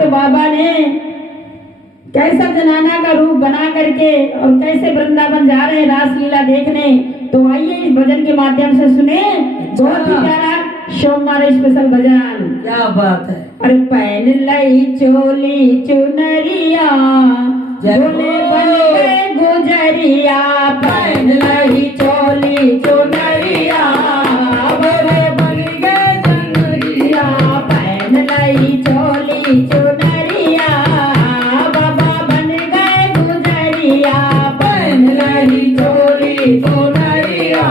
तो बाबा ने कैसा जनाना का रूप बना करके और कैसे वृंदावन जा रहे हैं रासलीला देखने। तो आइए इस भजन के माध्यम से सुने बहुत ही प्यारा सोमवार स्पेशल भजन। क्या बात है। अरे पहन लई चोली चुनरिया झोले बन गए गुजरिया, पहन लई चोली चुनरिया झोले बन गए गुजरिया, पहन लई चोली चुनरिया बाबा बन गए गुजरिया, पहन लई चोली चुनरिया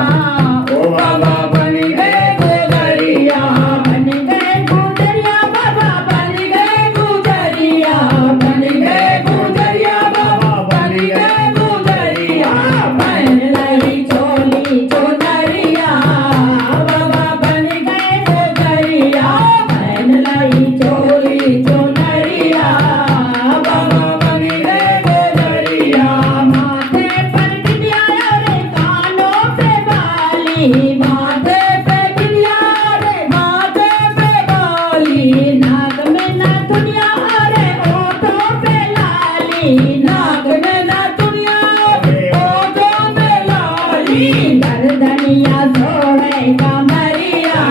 ओ बाबा बन गए गुजरिया, बन गए गुजरिया बाबा बन गए गुजरिया, बन गए गुजरिया बाबा बन गए गुजरिया, पहन लई चोली चुनरिया बाबा बन गए गुजरिया, पहन लई चोली चुनरिया बाबा बन गए गुजरिया। माथे पर बिंदिया रे कानों पे बाली, माथे पे बिंदिया रे माथे पे बाली, नाक में नथुनिया रे होठों पे लाली, नाक में नथुनिया रे होठों पे लाली, गर्दनिया सोहे कमरिया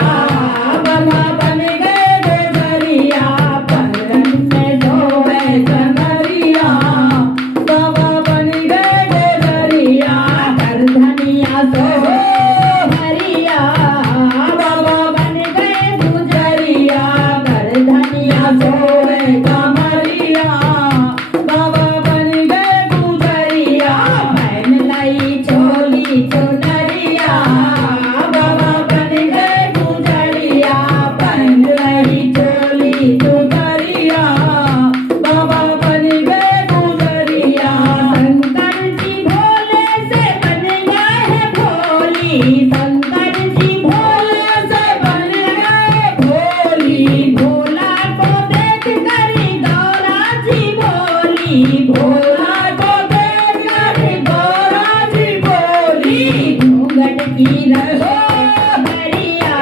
बाबा बन गए गुजरिया, पगड़न में सोहे कमरिया बाबा बन गए गुजरिया, गर्दनिया सोहे हरिया बाबा बन गए गुजरिया, गर्दनिया सोहे कमरिया बाबा बन गए गुजरिया, पहन लई चोली चुनरिया बाबा बन गए गुजरिया, पहन लई चोली चुनरिया बाबा बन गए गुजरिया। शंकर जी भोले से बन गए हैं भोली, शंकर जी भोले से बन गए भोली, भोला को देख कर गौरा जी बोली, भोला को देख कर गौरा जी बोली, घूंघट की रहो हरिया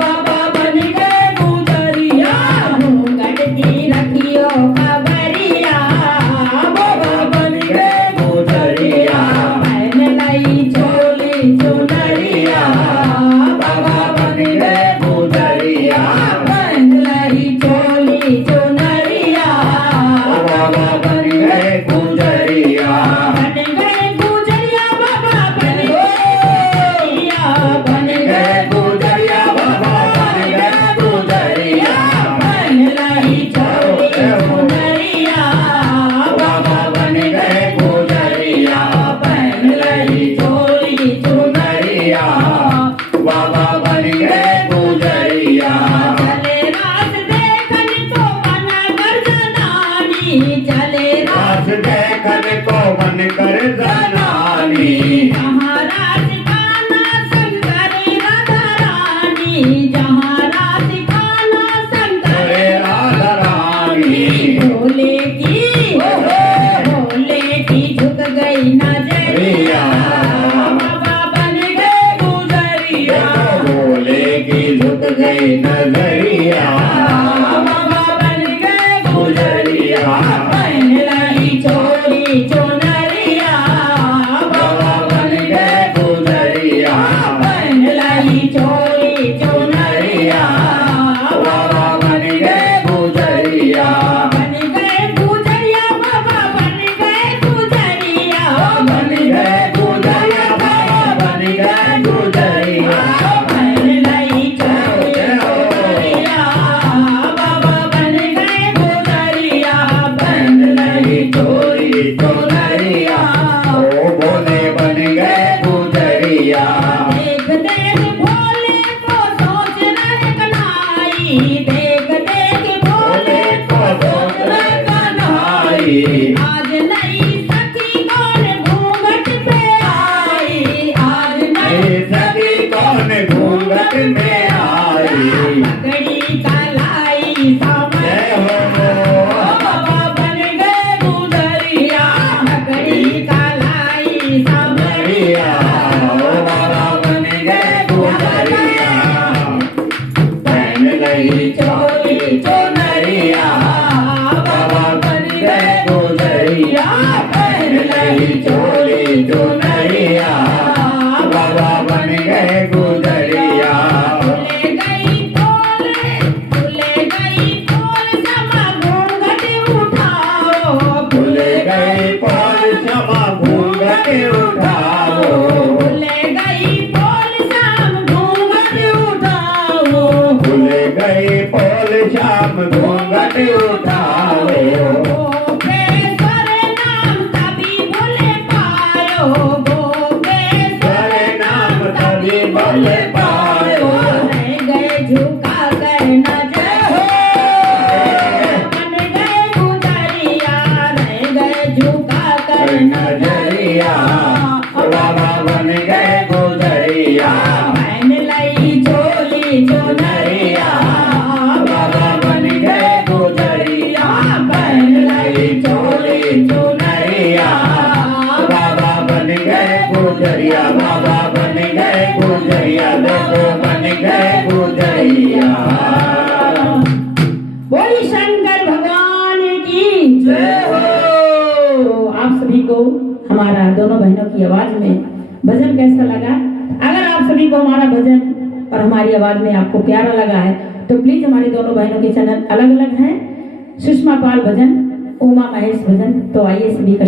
बाबा बन गए गुजरिया, घूंघट की रखियो खबरिया बाबा बन गए गुजरिया, पहन लई चोली चुनरिया बाबा बन गए गुजरिया, पहन लई चोली चुनरिया बाबा बन गए गुजरिया, बन गए गुजरिया बाबा बन गुजरिया, बन गए गुजरिया बाबा बन गए गुजरिया, पहन लई चोली चुनरिया बाबा बन गए गुजरिया, पहन लई चोली चुनरिया बाबा बन गए गुजरिया। चले रात देखन को मन कर जनानी, चले रात देखन को मन कर जनानी, जहाँ रात खाना शंकर राधा रानी, जहाँ रात खाना शंकर करे राधा रानी, भोले की झुक गई नजरिया बाबा बन गए गुजरिया, बोले की झुक गई नजरिया बाबा बन गए गुजरिया, गुजरिया, पहन लई चोली चुनरिया बाबा बन गए गुजरिया, पहन लई चोली चुनरिया बाबा बन गए गुजरिया, बन गए गुजरिया बाबा बन गए गुजरिया, बन गए गुजरिया बाबा बन गए गुजरिया, पहन लई चोली चुनरिया बाबा बन गए गुजरिया, पहन लई चोरी चुनरिया ओ बोले बन गए गुजरिया, देख देख भोले को सोच रहे कन्हाई, देख देख भोले को सोच रहे कन्हाई, आज नई सखी कौन घूंघट पे आई, आज नई सभी कौन घूंघट में आई, पगड़ी कलाई समय जय हो बाबा बन गए गुजरिया, पगड़ी कलाई समय गुजरिया, ओ बाबा बन गए गुजरिया, पहन लई चोली चुनरिया उठावे गोपेश्वर नाम तभी बोले पायो, गोपेश्वर नाम तभी बोले पायो। रह गए झुका कर नजर हो, बन गए गुजरिया, रह गए झुका कर नजरिया बाबा बन गए गुजरिया। पहन लई झोली चुनरिया, बाबा बन गए गुजरिया। पहन ली चोली चुनरिया बाबा बन गए गुजरिया। बाबा बन गए गुजरिया। देखो बन गए गुजरिया। बोली शंकर भगवान की जय हो। तो आप सभी को हमारा दोनों बहनों की आवाज में भजन कैसा लगा? अगर आप सभी को हमारा भजन और हमारी आवाज में आपको प्यारा लगा है तो प्लीज हमारे दोनों बहनों के चैनल अलग अलग हैं, सुषमा पाल भजन, उमा महेश भजन, तो आइए सभी का